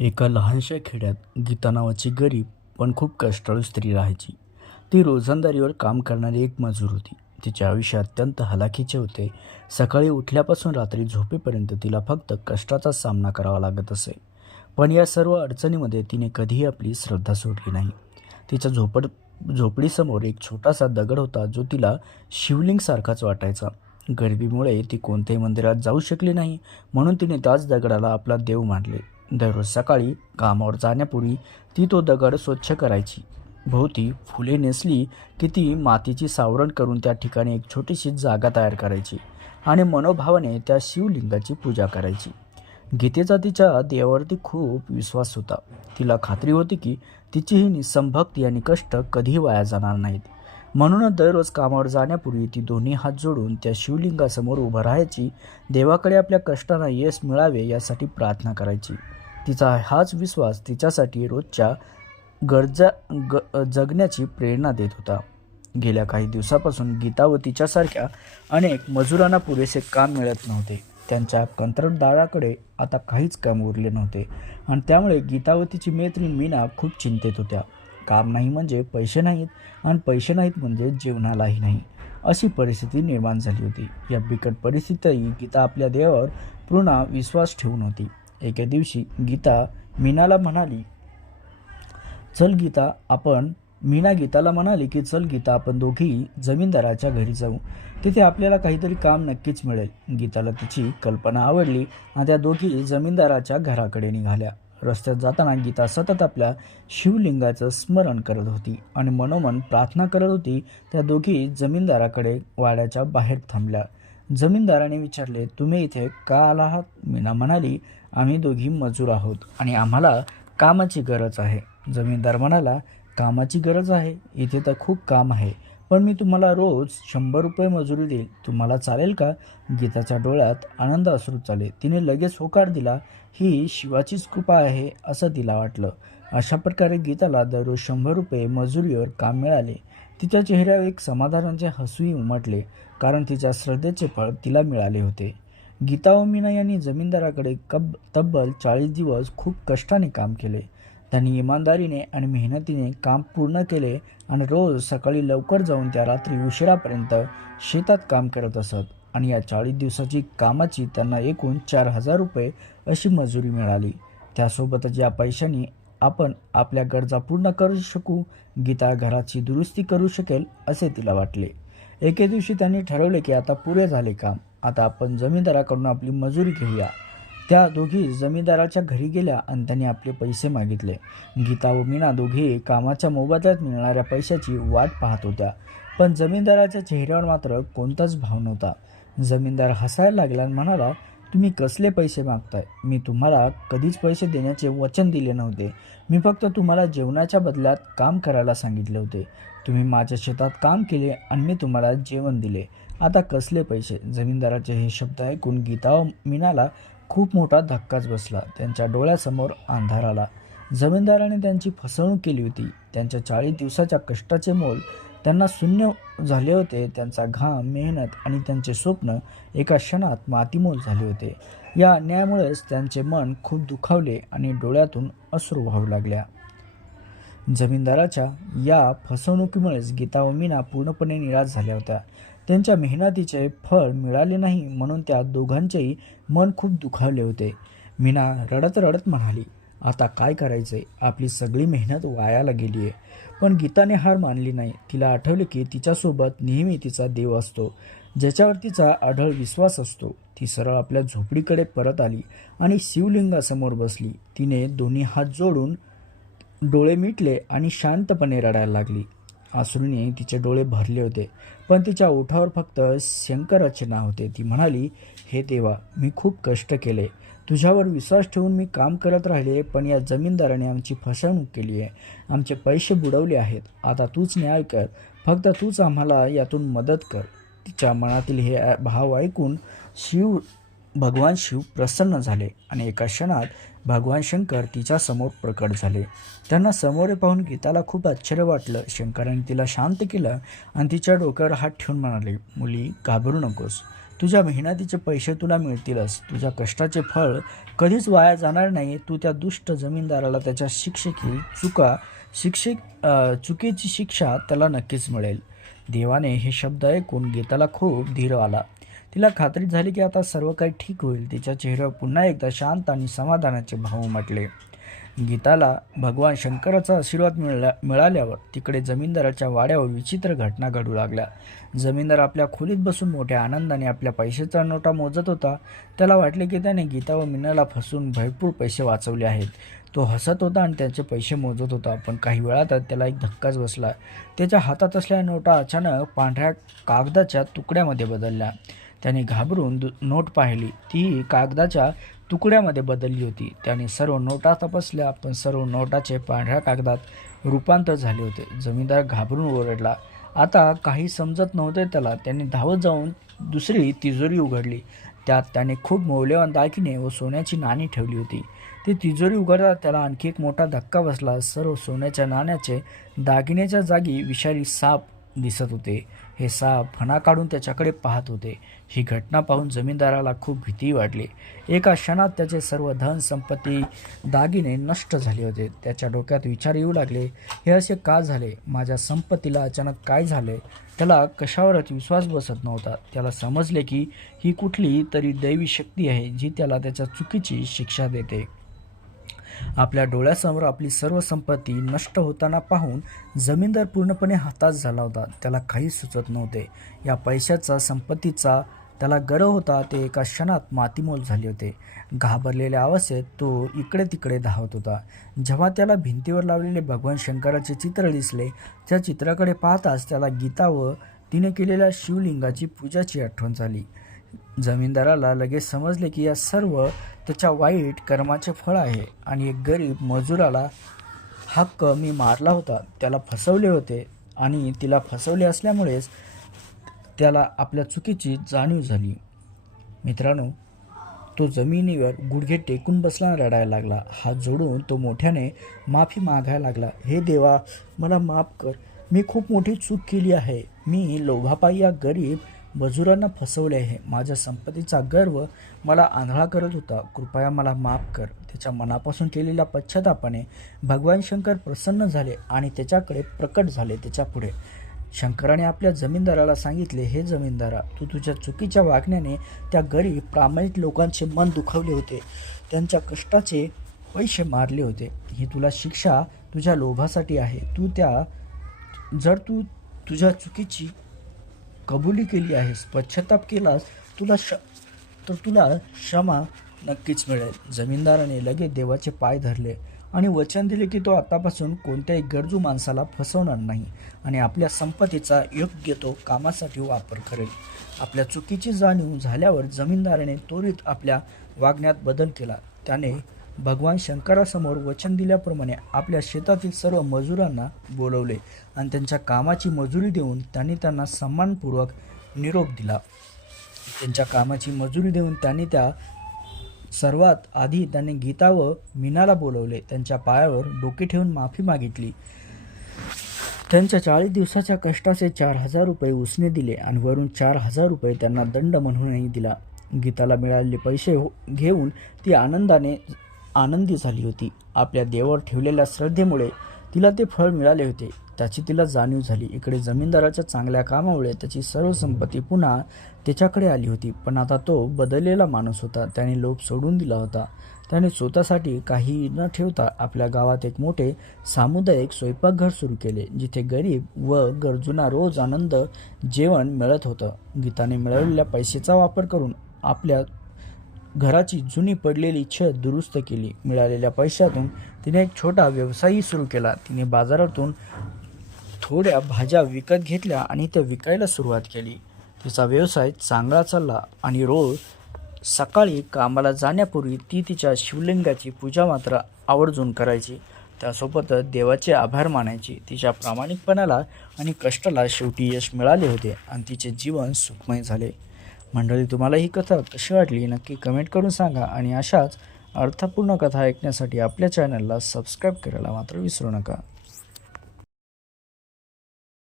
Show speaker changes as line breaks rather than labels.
एका लहानशा खेड्यात गीता नावाची गरीब पण खूप कष्टाळू स्त्री राहायची. ती रोजंदारीवर काम करणारी एक मजूर होती. तिचे आयुष्य अत्यंत हलाखीचे होते. सकाळी उठल्यापासून रात्री झोपेपर्यंत तिला फक्त कष्टाचा सामना करावा लागत असे. पण या सर्व अडचणीमध्ये तिने कधीही आपली श्रद्धा सोडली नाही. तिच्या झोपड झोपडीसमोर एक छोटासा दगड होता जो तिला शिवलिंगसारखाच वाटायचा. गरिबीमुळे ती कोणत्याही मंदिरात जाऊ शकली नाही म्हणून तिने त्याच दगडाला आपला देव मानले. दररोज सकाळी कामावर जाण्यापूर्वी ती तो दगड स्वच्छ करायची. भोवती फुले नेसली की ती मातीची सावरण करून त्या ठिकाणी एक छोटीशी जागा तयार करायची आणि मनोभावाने त्या शिवलिंगाची पूजा करायची. गीतेचा तिच्या देवावरती खूप विश्वास होता. तिला खात्री होती की तिची ही निसंभक्ती आणि कष्ट कधीही वाया जाणार नाहीत. म्हणूनच दररोज कामावर जाण्यापूर्वी ती दोन्ही हात जोडून त्या शिवलिंगासमोर उभं राहायची देवाकडे आपल्या कष्टांना यश मिळावे यासाठी प्रार्थना करायची. तिचा हाच विश्वास तिच्यासाठी रोजच्या गरजा ग जगण्याची प्रेरणा देत होता. गेल्या काही दिवसापासून गीता व तिच्यासारख्या अनेक मजुरांना पुरेसे काम मिळत नव्हते. त्यांच्या कंत्राटदाराकडे आता काहीच काम उरले नव्हते आणि त्यामुळे गीता व तिची मैत्रीण मीना खूप चिंतेत होत्या. काम नाही म्हणजे पैसे नाहीत आणि पैसे नाहीत म्हणजे जेवणालाही नाही अशी परिस्थिती निर्माण झाली होती. या बिकट परिस्थितीतही गीता आपल्या देवावर पूर्ण विश्वास ठेवून होती. एके दिवशी गीता मीनाला म्हणाली चल गीता आपण मीना गीताला म्हणाली की चल गीता आपण दोघी जमीनदाराच्या घरी जाऊ. तिथे आपल्याला काहीतरी काम नक्कीच मिळेल. गीताला तिची कल्पना आवडली आणि त्या दोघी जमीनदाराच्या घराकडे निघाल्या. रस्त्यात जाताना गीता सतत आपल्या शिवलिंगाचं स्मरण करत होती आणि मनोमन प्रार्थना करत होती. त्या दोघी जमीनदाराकडे वाड्याच्या बाहेर थांबल्या. जमीनदाराने विचारले तुम्ही इथे का आला आहात? मीना म्हणाली आम्ही दोघी मजूर आहोत आणि आम्हाला कामाची गरज आहे. जमीनदार म्हणाला कामाची गरज आहे? इथे तर खूप काम आहे. पण मी तुम्हाला रोज शंभर रुपये मजुरी देईल. तुम्हाला चालेल का? गीताच्या डोळ्यात आनंद अश्रू चाले तिने लगेच होकार दिला ही शिवाचीच कृपा आहे असं तिला वाटलं. अशा प्रकारे गीताला दररोज शंभर रुपये मजुरीवर काम मिळाले. तिच्या चेहऱ्यावर एक समाधानाचे हसूही उमटले. कारण तिच्या श्रद्धेचे फळ तिला मिळाले होते. गीता व मीना यांनी जमीनदाराकडे कब तब्बल चाळीस दिवस खूप कष्टाने काम केले. त्यांनी इमानदारीने आणि मेहनतीने काम पूर्ण केले आणि रोज सकाळी लवकर जाऊन त्या रात्री उशिरापर्यंत शेतात काम करत असत आणि या चाळीस दिवसाची कामाची त्यांना एकूण चार हजार रुपये अशी मजुरी मिळाली. त्यासोबतच या पैशांनी आपण आपल्या गरजा पूर्ण करू शकू गीता घराची दुरुस्ती करू शकेल असे तिला वाटले. एके दिवशी त्यांनी ठरवले की आता पुरे झाले काम. आता आपण जमीनदाराकडून आपली मजुरी घेऊया. त्या दोघी जमीनदाराच्या घरी गेल्या आणि त्यांनी आपले पैसे मागितले. गीता व मीना दोघी कामाच्या मोबदल्यात मिळणाऱ्या पैशाची वाट पाहत होत्या. पण जमीनदाराच्या चेहऱ्यावर मात्र कोणताच भाव नव्हता. जमीनदार हसायला लागला आणि म्हणाला तुम्ही कसले पैसे मागताय? मी तुम्हाला कधीच पैसे देण्याचे वचन दिले नव्हते. मी फक्त तुम्हाला जेवणाच्या बदल्यात काम करायला सांगितले होते. तुम्ही माझ्या शेतात काम केले आणि मी तुम्हाला जेवण दिले. आता कसले पैसे? जमीनदाराचे हे शब्द ऐकून गीता व मीनाला खूप मोठा धक्काच बसला. त्यांच्या डोळ्यासमोर अंधार आला. जमीनदाराने त्यांची फसवणूक केली होती. त्यांच्या चाळीस दिवसाच्या कष्टाचे मोल त्यांना शून्य झाले होते. त्यांचा घाम मेहनत आणि त्यांचे स्वप्न एका क्षणात मातीमोल झाले होते. या अन्यायामुळेच त्यांचे मन खूप दुखावले आणि डोळ्यातून अश्रू वाहू लागल्या. जमीनदाराच्या या फसवणुकीमुळेच गीता व मीना पूर्णपणे निराश झाल्या होत्या. त्यांच्या मेहनतीचे फळ मिळाले नाही म्हणून त्या दोघांचेही मन खूप दुखावले होते. मीना रडत रडत म्हणाली आता काय करायचे आपली सगळी मेहनत वायाला गेली आहे पण गीताने हार मानली नाही. तिला आठवले की तिच्यासोबत नेहमी तिचा देव असतो. ज्याच्यावर तिचा आढळ विश्वास असतो ती सरळ आपल्या झोपडीकडे परत आली आणि शिवलिंगासमोर बसली. तिने दोन्ही हात जोडून डोळे मिटले आणि शांतपणे रडायला लागली. आसरूने तिचे डोळे भरले होते पण तिच्या ओठावर फक्त शंकराचे नाव होते. ती म्हणाली हे देवा मी खूप कष्ट केले. तुझ्यावर विश्वास ठेवून मी काम करत राहिले पण या जमीनदाराने आमची फसवणूक केली आहे. आमचे पैसे बुडवले आहेत. आता तूच न्याय कर. फक्त तूच आम्हाला यातून मदत कर. तिच्या मनातील हे भाव ऐकून शिव भगवान शिव प्रसन्न झाले आणि एका क्षणात भगवान शंकर तिच्यासमोर प्रकट झाले. त्यांना समोर पाहून गीताला खूप आश्चर्य वाटलं. शंकराने तिला शांत केलं आणि तिच्या डोक्यावर हात ठेवून म्हणाले मुली घाबरू नकोस. तुझ्या मेहनतीचे पैसे तुला मिळतीलच. तुझ्या कष्टाचे फळ कधीच वाया जाणार नाही. तू त्या दुष्ट जमीनदाराला त्याच्या शिक्षेची चुका शिक्षक चुकीची शिक्षा त्याला नक्कीच मिळेल. देवाने हे शब्द ऐकून गीताला खूप धीर आला. तिला खात्री झाली की आता सर्व काही ठीक होईल. तिच्या चेहऱ्यावर पुन्हा एकदा शांत आणि समाधानाचे भाव उमटले. गीताला भगवान शंकराचा आशीर्वाद मिळाला मिळाल्यावर तिकडे जमीनदाराच्या वाड्यावर विचित्र घटना घडू लागल्या. जमीनदार आपल्या खोलीत बसून मोठ्या आनंदाने आपल्या पैशाचा नोटा मोजत होता. त्याला वाटले की त्याने गीता व मीनाला फसवून भरपूर पैसे वाचवले आहेत. तो हसत होता आणि त्याचे पैसे मोजत होता पण काही वेळातच त्याला एक धक्काच बसला. त्याच्या हातात असलेल्या नोटा अचानक पांढऱ्या कागदाच्या तुकड्यामध्ये बदलल्या. त्याने घाबरून दु- नोट पाहिली. ती कागदाच्या तुकड्यामध्ये बदलली होती. त्याने सर्व नोटा तपासल्या पण सर्व नोटाचे पांढऱ्या कागदात रूपांतर झाले होते. जमीनदार घाबरून ओरडला. आता काही समजत नव्हते त्याला. त्याने धावत जाऊन दुसरी तिजोरी उघडली. त्यात त्याने खूप मौल्यवान दागिने व सोन्याची नाणी ठेवली होती. ती तिजोरी उघडता त्याला आणखी एक मोठा धक्का बसला. सर्व सोन्याच्या नाण्याचे दागिन्याच्या जागी विषारी साप दिसत होते. हे साप फणा काढून त्याच्याकडे पाहत होते. ही घटना पाहून जमीनदाराला खूप भीती वाटली. एका क्षणात त्याचे सर्व धन संपत्ती दागिने नष्ट झाले होते. त्याच्या डोक्यात विचार येऊ लागले हे असे का झाले? माझ्या संपत्तीला अचानक काय झाले? त्याला कशावरच विश्वास बसत नव्हता. त्याला समजले की ही कुठली तरी दैवी शक्ती आहे जी त्याला त्याच्या चुकीची शिक्षा देते. आपल्या डोळ्यासमोर आपली सर्व संपत्ती नष्ट होताना पाहून जमीनदार पूर्णपणे हताश झाला होता. त्याला काही सुचत नव्हते. या पैशाचा संपत्तीचा त्याला गर्व होता ते एका क्षणात मातीमोल झाले होते. घाबरलेल्या अवस्थेत तो इकडे तिकडे धावत होता. जेव्हा त्याला भिंतीवर लावलेले भगवान शंकराचे चित्र दिसले त्या चित्राकडे पाहताच त्याला गीता व तिने केलेल्या शिवलिंगाची पूजाची आठवण झाली. जमीनदाराला लगेच समजले की या सर्व त्याच्या वाईट कर्माचे फळ आहे आणि एक गरीब मजुराला हक्क मी मारला होता. त्याला फसवले होते आणि तिला फसवले असल्यामुळेच त्याला आपल्या चुकीची जाणीव झाली. मित्रांनो तो जमिनीवर गुडघे टेकून बसला रडायला लागला. हात जोडून तो मोठ्याने माफी मागायला लागला. हे देवा मला माफ कर. मी खूप मोठी चूक केली आहे. मी लोभापाई या गरीब मजुरांना फसवले आहे. माझ्या संपत्तीचा गर्व मला आंधळा करत होता. कृपया मला माफ कर. त्याच्या मनापासून केलेल्या पश्चातापाने भगवान शंकर प्रसन्न झाले आणि त्याच्याकडे प्रकट झाले त्याच्यापुढे शंकराने आपल्या जमीनदाराला सांगितले हे जमीनदारा तू तुझ्या चुकीच्या वागण्याने त्या गरीब प्रामाणिक लोकांचे मन दुखावले होते. त्यांच्या कष्टाचे पैसे मारले होते. ही तुला शिक्षा तुझ्या लोभासाठी आहे. तू त्या जर तू तुझ्या चुकीची कबुली केली आहेस पश्चाताप केलास तुला श तर तुला क्षमा नक्कीच मिळेल. जमीनदाराने लगेच देवाचे पाय धरले आणि वचन दिले की तो आतापासून कोणत्याही गरजू माणसाला फसवणार नाही आणि आपल्या संपत्तीचा योग्य तो कामासाठी वापर करेल. आपल्या चुकीची जाणीव झाल्यावर जमीनदाराने त्वरित आपल्या वागण्यात बदल केला. त्याने भगवान शंकरासमोर वचन दिल्याप्रमाणे आपल्या शेतातील सर्व मजुरांना बोलवले आणि त्यांच्या कामाची मजुरी देऊन त्यांनी त्यांना सन्मानपूर्वक निरोप दिला. त्यांच्या कामाची मजुरी देऊन त्यांनी त्या सर्वात आधी त्यांनी गीता व मीनाला बोलवले. त्यांच्या पायावर डोके ठेवून माफी मागितली. त्यांच्या चाळीस दिवसाच्या कष्टाचे चार हजार रुपये उसने दिले आणि वरून चार हजार रुपये त्यांना दंड म्हणूनही दिला. गीताला मिळालेले पैसे हो- घेऊन ती आनंदाने आनंदी झाली होती. आपल्या देवावर ठेवलेल्या श्रद्धेमुळे तिला ते फळ मिळाले होते. त्याची तिला जाणीव झाली. इकडे जमीनदाराच्या चांगल्या कामामुळे त्याची सर्व संपत्ती पुन्हा त्याच्याकडे आली होती. पण आता तो बदललेला माणूस होता. त्याने लोभ सोडून दिला होता. त्याने स्वतःसाठी काही न ठेवता आपल्या गावात एक मोठे सामुदायिक स्वयंपाकघर सुरू केले जिथे गरीब व गरजूंना रोज आनंद जेवण मिळत होतं. गीताने मिळवलेल्या पैशाचा वापर करून आपल्या घराची जुनी पडलेली छत दुरुस्त केली. मिळालेल्या पैशातून तिने एक छोटा व्यवसायही सुरू केला. तिने बाजारातून थोड्या भाज्या विकत घेतल्या आणि त्या विकायला सुरुवात केली. तिचा व्यवसाय चांगला चालला आणि रोज सकाळी कामाला जाण्यापूर्वी ती तिच्या शिवलिंगाची पूजा मात्र आवर्जून करायची. त्यासोबतच देवाचे आभार मानायची. तिच्या प्रामाणिकपणाला आणि कष्टाला शेवटी यश मिळाले होते आणि तिचे जीवन सुखमय झाले. मंडळी तुम्हाला ही कथा कशी वाटली नक्की कमेंट करून सांगा आणि अशाच अर्थपूर्ण कथा ऐकण्यासाठी आपल्या चॅनलला सबस्क्राईब करायला मात्र विसरू नका.